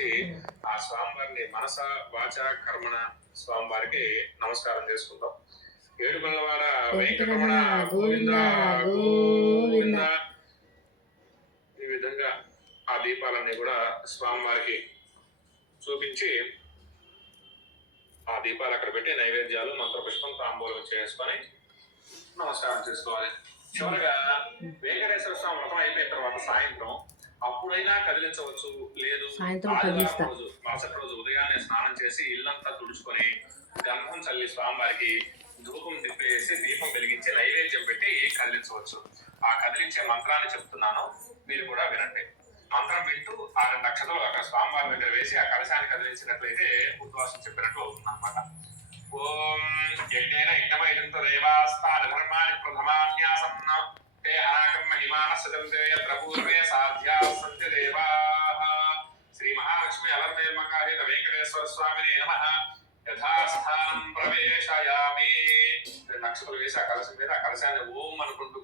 ఆ స్వామివారిని మనస వాచ కర్మణ స్వామివారికి నమస్కారం చేసుకుంటాం. ఏడుకొండలవాడ వెంకటరమణ గోవింద గోవింద. ఈ విధంగా ఆ దీపాలన్నీ కూడా స్వామివారికి చూపించి ఆ దీపాలు అక్కడ పెట్టి నైవేద్యాలు మంత్రపుష్పం తాంబూలం చేసుకొని నమస్కారం చేసుకోవాలి. చివరిగా వెంకటేశ్వర స్వామి వ్రతం అయిపోయిన తర్వాత సాయంత్రం అప్పుడైనా కదిలించవచ్చు, లేదు రోజు మరుసటి రోజు ఉదయాన్నే స్నానం చేసి ఇల్లంతా తుడుచుకొని గంధం చల్లి స్వామివారికి ధూపం తిప్పేసి దీపం వెలిగించి నైవేద్యం పెట్టి కదిలించవచ్చు. ఆ కదిలించే మంత్రాన్ని చెప్తున్నాను, మీరు కూడా వినండి. మంత్రం వింటూ ఆ 2 అక్షతలు అక్కడ స్వామివారి దగ్గర వేసి ఆ కలశాన్ని కదిలించినట్లయితే ఉద్వాసం చెప్పినట్టు అవుతుంది అనమాట. ఓం యజ్ఞేన యజ్ఞమైదంత దేవాస్తాని ధర్మాని ప్రథమాన్యాసం ते अनाकं महिमानसजन्ते यत्र पूर्वे साध्याः सन्ति देवाः. श्री महालक्ष्मी अलर्मेल्मङ्गाधीश वेंकटेश्वर स्वामिने नमः. यथास्थानं प्रवेशयामि. 2 అక్షతలు వేసి ఆ కలశం మీద ఆ కలశాన్ని ఓం అనుకుంటూ